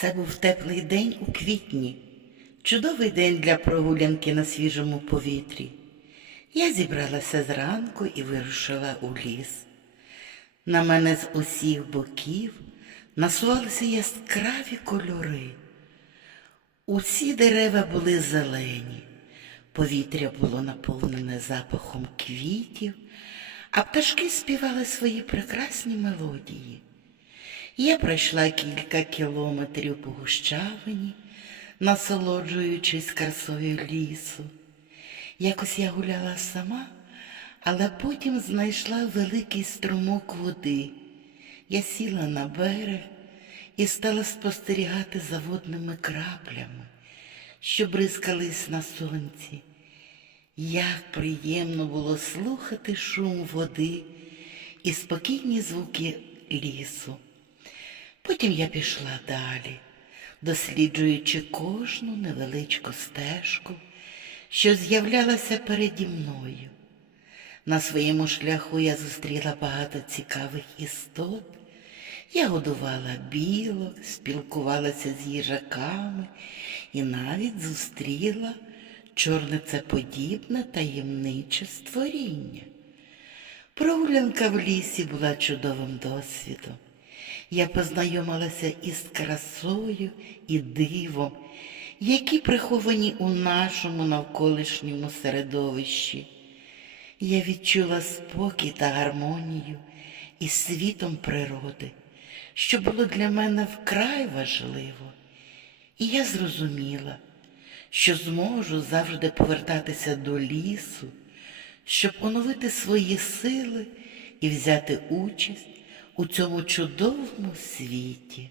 Це був теплий день у квітні, чудовий день для прогулянки на свіжому повітрі. Я зібралася зранку і вирушила у ліс. На мене з усіх боків насувалися яскраві кольори. Усі дерева були зелені, повітря було наповнене запахом квітів, а пташки співали свої прекрасні мелодії. Я пройшла кілька кілометрів по гущавині, насолоджуючись красою лісу. Якось я гуляла сама, але потім знайшла великий струмок води. Я сіла на берег і стала спостерігати за водними краплями, що бризкались на сонці. Як приємно було слухати шум води і спокійні звуки лісу. Потім я пішла далі, досліджуючи кожну невеличку стежку, що з'являлася переді мною. На своєму шляху я зустріла багато цікавих істот. Я годувала білок, спілкувалася з їжаками і навіть зустріла чорницеподібне таємниче створіння. Прогулянка в лісі була чудовим досвідом. Я познайомилася із красою і дивом, які приховані у нашому навколишньому середовищі. Я відчула спокій та гармонію із світом природи, що було для мене вкрай важливо. І я зрозуміла, що зможу завжди повертатися до лісу, щоб оновити свої сили і взяти участь у цьому чудовому світі.